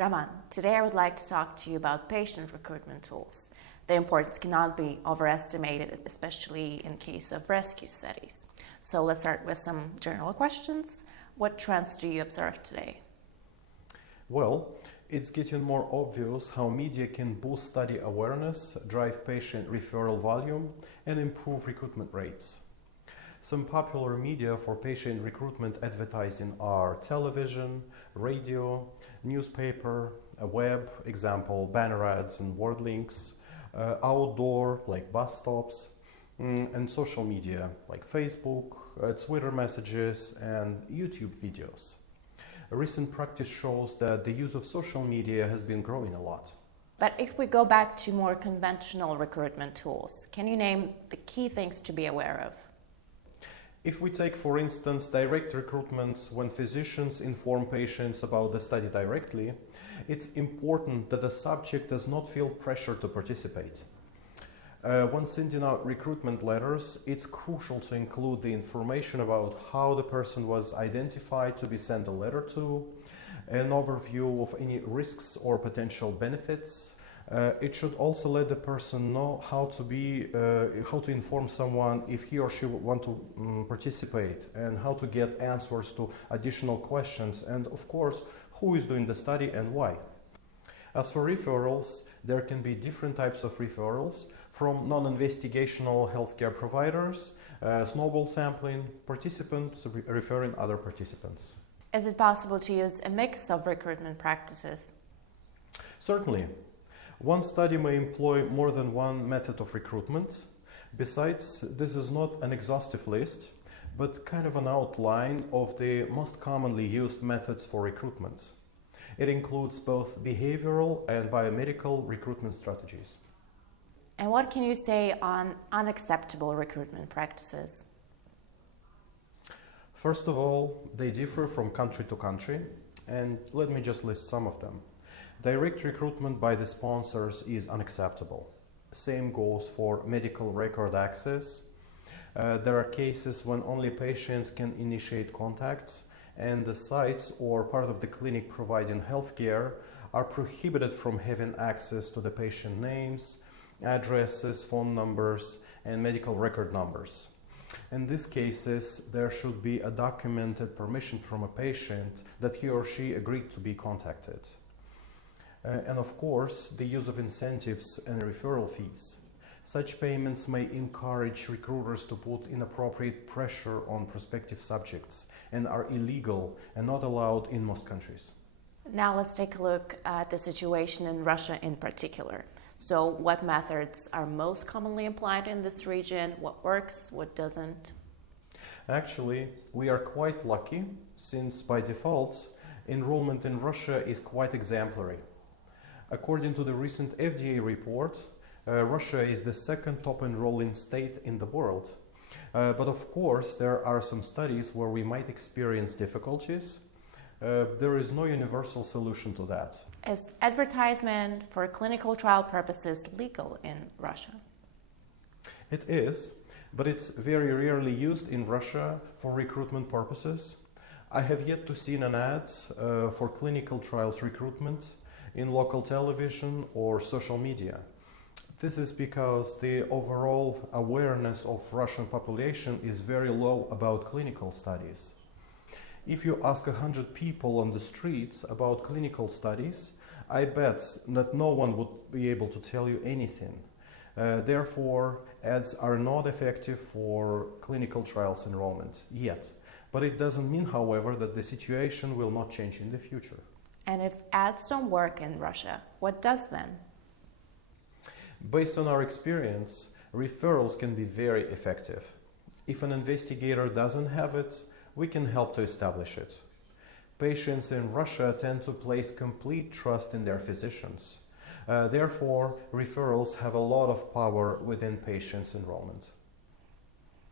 Raman, today I would like to talk to you about patient recruitment tools. Their importance cannot be overestimated, especially in case of rescue studies. So let's start with some general questions. What trends do you observe today? Well, it's getting more obvious how media can boost study awareness, drive patient referral volume, and improve recruitment rates. Some popular media for patient recruitment advertising are television, radio, newspaper, web, example, banner ads and word links, outdoor, like bus stops, and social media, like Facebook, Twitter messages, and YouTube videos. A recent practice shows that the use of social media has been growing a lot. But if we go back to more conventional recruitment tools, can you name the key things to be aware of? If we take, for instance, direct recruitment, when physicians inform patients about the study directly, it's important that the subject does not feel pressure to participate. When sending out recruitment letters, it's crucial to include the information about how the person was identified to be sent a letter to, an overview of any risks or potential benefits. It should also let the person know how to inform someone if he or she would want to participate, and how to get answers to additional questions, and of course, who is doing the study and why. As for referrals, there can be different types of referrals, from non-investigational healthcare providers, snowball sampling, participants referring other participants. Is it possible to use a mix of recruitment practices? Certainly. One study may employ more than one method of recruitment. Besides, this is not an exhaustive list, but kind of an outline of the most commonly used methods for recruitment. It includes both behavioral and biomedical recruitment strategies. And what can you say on unacceptable recruitment practices? First of all, they differ from country to country, and let me just list some of them. Direct recruitment by the sponsors is unacceptable. Same goes for medical record access. There are cases when only patients can initiate contacts, and the sites or part of the clinic providing healthcare are prohibited from having access to the patient names, addresses, phone numbers, and medical record numbers. In these cases, there should be a documented permission from a patient that he or she agreed to be contacted. And of course, the use of incentives and referral fees. Such payments may encourage recruiters to put inappropriate pressure on prospective subjects and are illegal and not allowed in most countries. Now let's take a look at the situation in Russia in particular. So what methods are most commonly applied in this region? What works, what doesn't? Actually, we are quite lucky, since by default, enrollment in Russia is quite exemplary. According to the recent FDA report, Russia is the second top enrolling state in the world. But of course, there are some studies where we might experience difficulties. There is no universal solution to that. Is advertisement for clinical trial purposes legal in Russia? It is, but it's very rarely used in Russia for recruitment purposes. I have yet to see an ad for clinical trials recruitment in local television or social media. This is because the overall awareness of Russian population is very low about clinical studies. If you ask 100 people on the streets about clinical studies, I bet that no one would be able to tell you anything. Therefore, ads are not effective for clinical trials enrollment yet. But it doesn't mean, however, that the situation will not change in the future. And if ads don't work in Russia, what does then? Based on our experience, referrals can be very effective. If an investigator doesn't have it, we can help to establish it. Patients in Russia tend to place complete trust in their physicians. Therefore, referrals have a lot of power within patients' enrollment.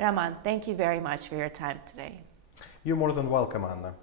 Raman, thank you very much for your time today. You're more than welcome, Anna.